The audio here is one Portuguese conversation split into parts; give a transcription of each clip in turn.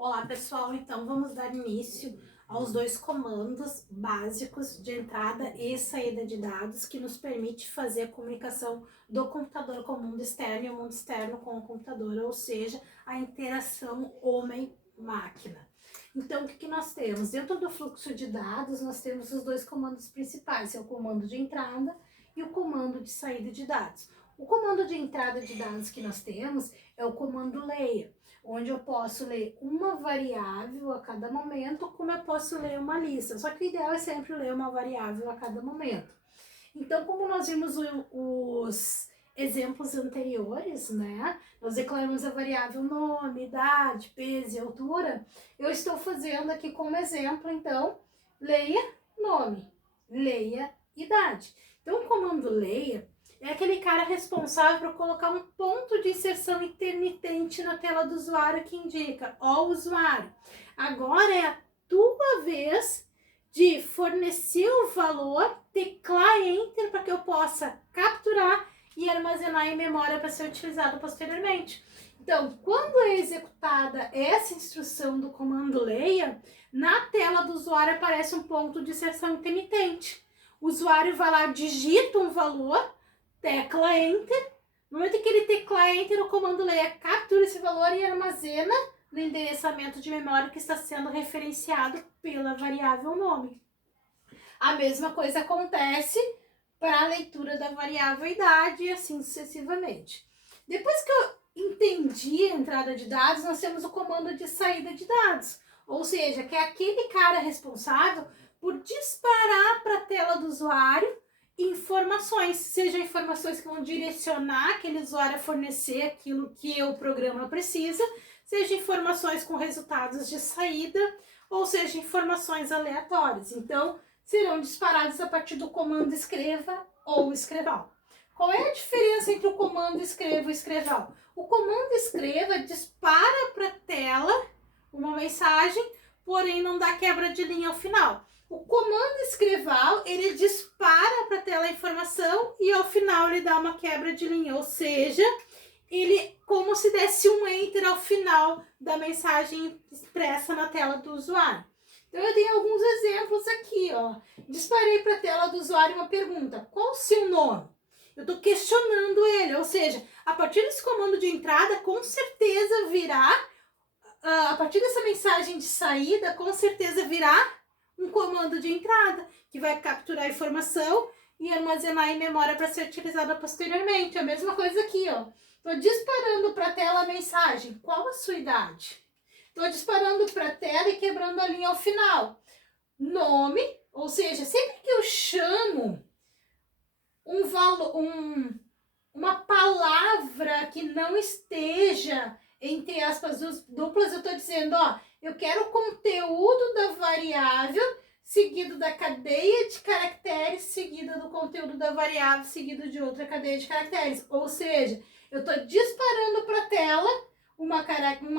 Olá pessoal, então vamos dar início aos dois comandos básicos de entrada e saída de dados que nos permite fazer a comunicação do computador com o mundo externo e o mundo externo com o computador, ou seja, a interação homem-máquina. Então, o que nós temos? Dentro do fluxo de dados, nós temos os dois comandos principais, é o comando de entrada e o comando de saída de dados. O comando de entrada de dados que nós temos é o comando leia, onde eu posso ler uma variável a cada momento, como eu posso ler uma lista. Só que o ideal é sempre ler uma variável a cada momento. Então, como nós vimos os exemplos anteriores, né? Nós declaramos a variável nome, idade, peso e altura. Eu estou fazendo aqui como exemplo, então, leia nome, leia idade. Então, o comando leia é aquele cara responsável por colocar um ponto de inserção intermitente na tela do usuário que indica: ó, usuário, agora é a tua vez de fornecer o valor, teclar Enter para que eu possa capturar e armazenar em memória para ser utilizado posteriormente. Então, quando é executada essa instrução do comando leia, na tela do usuário aparece um ponto de inserção intermitente. O usuário vai lá, digita um valor, tecla Enter. No momento em que ele teclar Enter, o comando leia captura esse valor e armazena no endereçamento de memória que está sendo referenciado pela variável nome. A mesma coisa acontece para a leitura da variável idade e assim sucessivamente. Depois que eu entendi a entrada de dados, nós temos o comando de saída de dados, ou seja, que é aquele cara responsável por disparar para a tela do usuário informações, seja informações que vão direcionar aquele usuário a fornecer aquilo que o programa precisa, seja informações com resultados de saída, ou seja, informações aleatórias. Então, serão disparados a partir do comando escreva ou escreval. Qual é a diferença entre o comando escreva e escreval? O comando escreva dispara para a tela uma mensagem, porém não dá quebra de linha ao final. O comando escreval, ele dispara para a tela a informação e ao final ele dá uma quebra de linha, ou seja, ele como se desse um enter ao final da mensagem expressa na tela do usuário. Então eu tenho alguns exemplos aqui, ó. Disparei para a tela do usuário uma pergunta: qual o seu nome? Eu estou questionando ele, ou seja, a partir desse comando de entrada, com certeza virá, a partir dessa mensagem de saída, com certeza virá um comando de entrada, que vai capturar a informação e armazenar em memória para ser utilizada posteriormente. A mesma coisa aqui, ó. Estou disparando para a tela a mensagem: qual a sua idade? Estou disparando para a tela e quebrando a linha ao final. Nome, ou seja, sempre que eu chamo uma palavra que não esteja entre aspas duplas, eu estou dizendo, ó, eu quero o conteúdo da variável seguido da cadeia de caracteres, seguida do conteúdo da variável, seguido de outra cadeia de caracteres. Ou seja, eu estou disparando para a tela uma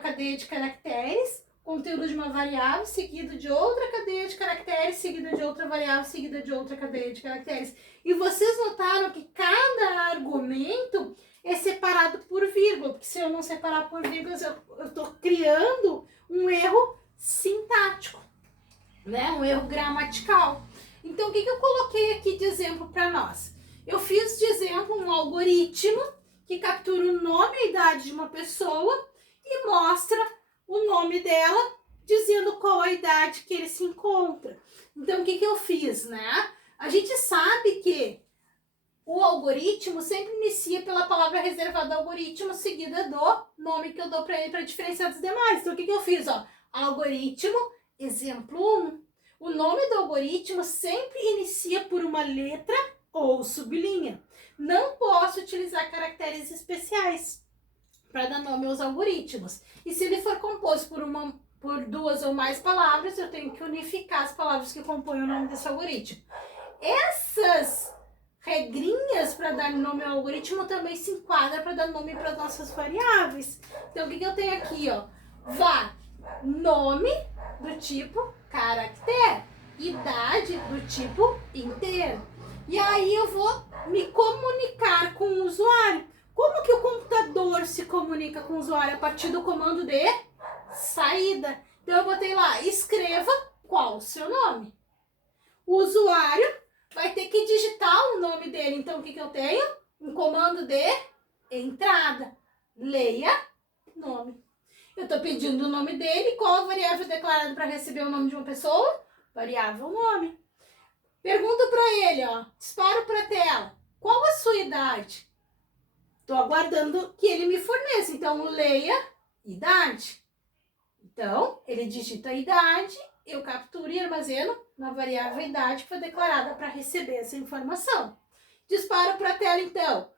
cadeia de caracteres, conteúdo de uma variável, seguido de outra cadeia de caracteres, seguida de outra variável, seguida de outra cadeia de caracteres. E vocês notaram que cada argumento é separado por vírgula, porque se eu não separar por vírgulas, eu estou criando um erro sintático, né? Um erro gramatical. Então, o que eu coloquei aqui de exemplo para nós? Eu fiz de exemplo um algoritmo que captura o nome e a idade de uma pessoa e mostra o nome dela, dizendo qual a idade que ele se encontra. Então, o que eu fiz, né? A gente sabe que o algoritmo sempre inicia pela palavra reservada ao algoritmo, seguida do nome que eu dou para ele para diferenciar dos demais. Então, o que eu fiz? Ó, algoritmo, exemplo 1. O nome do algoritmo sempre inicia por uma letra ou sublinha. Não posso utilizar caracteres especiais para dar nome aos algoritmos. E se ele for composto por duas ou mais palavras, eu tenho que unificar as palavras que compõem o nome desse algoritmo. Essas regrinhas para dar nome ao algoritmo também se enquadram para dar nome para nossas variáveis. Então, o que eu tenho aqui, ó? Nome do tipo caractere, idade do tipo inteiro. E aí eu vou me comunicar com o usuário. Como que o computador se comunica com o usuário? A partir do comando de saída. Então eu botei lá, escreva qual o seu nome. O usuário vai ter que digitar o nome dele. Então o que eu tenho? Um comando de entrada. Leia nome. Eu estou pedindo o nome dele. Qual a variável declarada para receber o nome de uma pessoa? Variável nome. Pergunto para ele, ó, disparo para a tela. Qual a sua idade? Estou aguardando que ele me forneça. Então, leia idade. Então, ele digita a idade, eu capturo e armazeno na variável idade que foi declarada para receber essa informação. Disparo para a tela, então.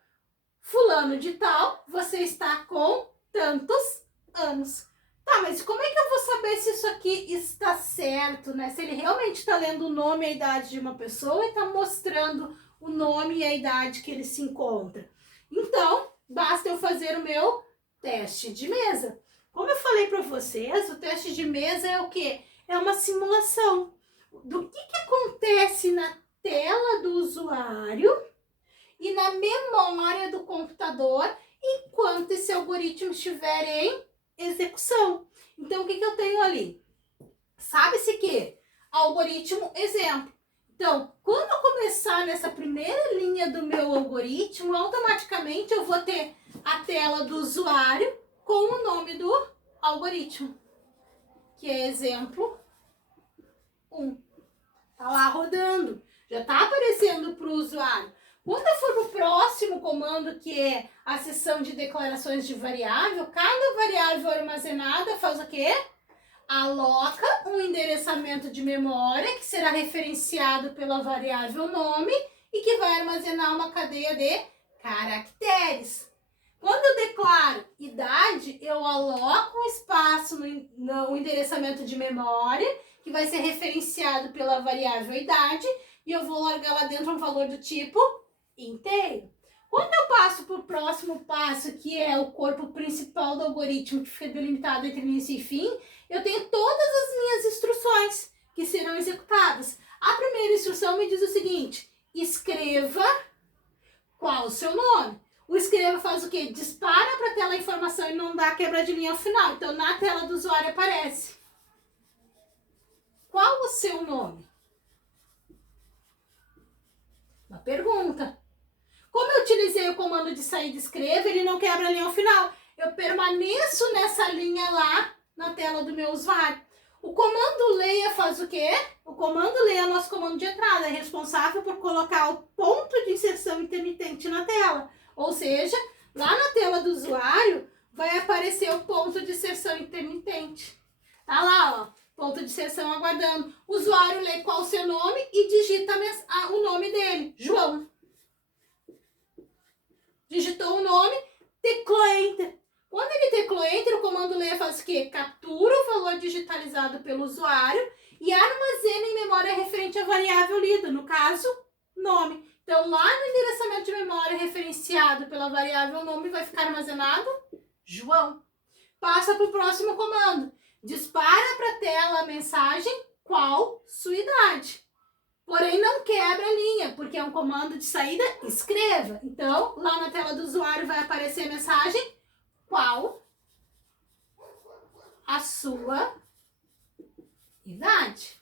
Fulano de tal, você está com tantos anos. Tá, mas como é que eu vou saber se isso aqui está certo, né? Se ele realmente está lendo o nome e a idade de uma pessoa e está mostrando o nome e a idade que ele se encontra. Então, basta eu fazer o meu teste de mesa. Como eu falei para vocês, o teste de mesa é o quê? É uma simulação do que acontece na tela do usuário e na memória do computador enquanto esse algoritmo estiver em execução. Então, o que eu tenho ali? Sabe-se que algoritmo exemplo. Então, quando eu começar nessa primeira linha do meu algoritmo, automaticamente eu vou ter a tela do usuário com o nome do algoritmo, que é exemplo 1. Tá lá rodando, já tá aparecendo para o usuário. Quando eu for para o próximo comando, que é a seção de declarações de variável, cada variável armazenada faz o quê? Aloca um endereçamento de memória que será referenciado pela variável nome e que vai armazenar uma cadeia de caracteres. Quando eu declaro idade, eu aloco um espaço no endereçamento de memória que vai ser referenciado pela variável idade e eu vou largar lá dentro um valor do tipo inteiro. Quando eu passo para o próximo passo, que é o corpo principal do algoritmo, que fica delimitado entre início e fim, eu tenho todas as minhas instruções que serão executadas. A primeira instrução me diz o seguinte: escreva qual o seu nome. O escreva faz o quê? Dispara para a tela a informação e não dá quebra de linha ao final. Então, na tela do usuário aparece: qual o seu nome? Uma pergunta. Como eu utilizei o comando de saída escreva, ele não quebra a linha ao final. Eu permaneço nessa linha lá na tela do meu usuário. O comando leia faz o quê? O comando leia é o nosso comando de entrada, é responsável por colocar o ponto de inserção intermitente na tela. Ou seja, lá na tela do usuário vai aparecer o ponto de inserção intermitente. Tá lá, ó, ponto de inserção aguardando. O usuário lê qual o seu nome e digita o nome dele, João. Digitou o nome, teclou Enter. Quando ele teclou Enter, o comando leia faz o quê? Captura o valor digitalizado pelo usuário e armazena em memória referente à variável lida, no caso, nome. Então, lá no endereçamento de memória referenciado pela variável nome, vai ficar armazenado João. Passa para o próximo comando. Dispara para a tela a mensagem qual sua idade. Porém, não quebra a linha, porque é um comando de saída, escreva. Então, lá na tela do usuário vai aparecer a mensagem, qual a sua idade?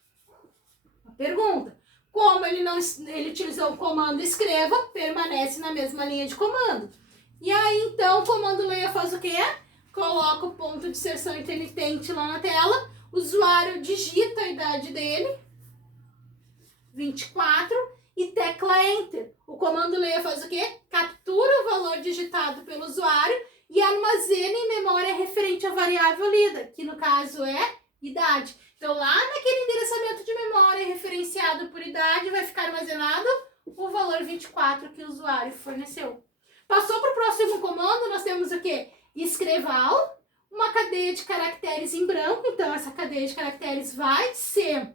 Uma pergunta. Como ele utilizou o comando escreva, permanece na mesma linha de comando. E aí, então, o comando leia faz o quê? Coloca o ponto de inserção intermitente lá na tela, o usuário digita a idade dele, 24, e tecla Enter. O comando leia faz o quê? Captura o valor digitado pelo usuário e armazena em memória referente à variável lida, que no caso é idade. Então, lá naquele endereçamento de memória referenciado por idade, vai ficar armazenado o valor 24 que o usuário forneceu. Passou para o próximo comando, nós temos o quê? Escreva all, uma cadeia de caracteres em branco. Então, essa cadeia de caracteres vai ser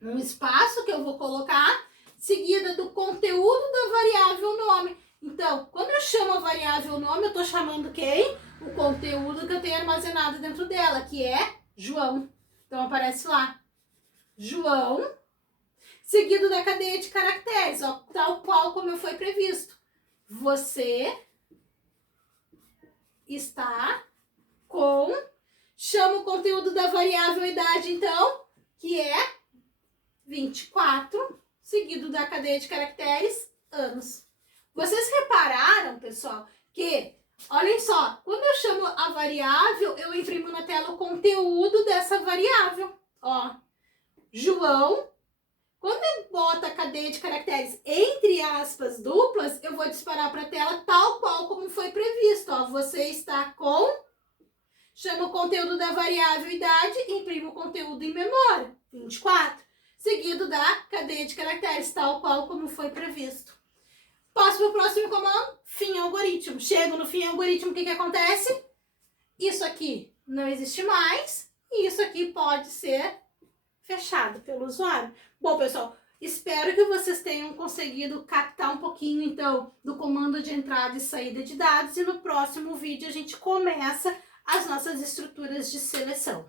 um espaço que eu vou colocar, seguida do conteúdo da variável nome. Então, quando eu chamo a variável nome, eu estou chamando quem? O conteúdo que eu tenho armazenado dentro dela, que é João. Então, aparece lá, João, seguido da cadeia de caracteres, ó, tal qual como foi previsto. Você está com Chamo o conteúdo da variável idade, então, que é 24, seguido da cadeia de caracteres, anos. Vocês repararam, pessoal, que, olhem só, quando eu chamo a variável, eu imprimo na tela o conteúdo dessa variável. Ó, João, quando eu boto a cadeia de caracteres entre aspas duplas, eu vou disparar para a tela tal qual como foi previsto. Ó, você está com... Chamo o conteúdo da variável idade e imprimo o conteúdo em memória, 24, seguido da cadeia de caracteres, tal qual como foi previsto. Passo para o próximo comando, fim algoritmo. Chego no fim algoritmo, o que acontece? Isso aqui não existe mais e isso aqui pode ser fechado pelo usuário. Bom, pessoal, espero que vocês tenham conseguido captar um pouquinho, então, do comando de entrada e saída de dados e no próximo vídeo a gente começa as nossas estruturas de seleção.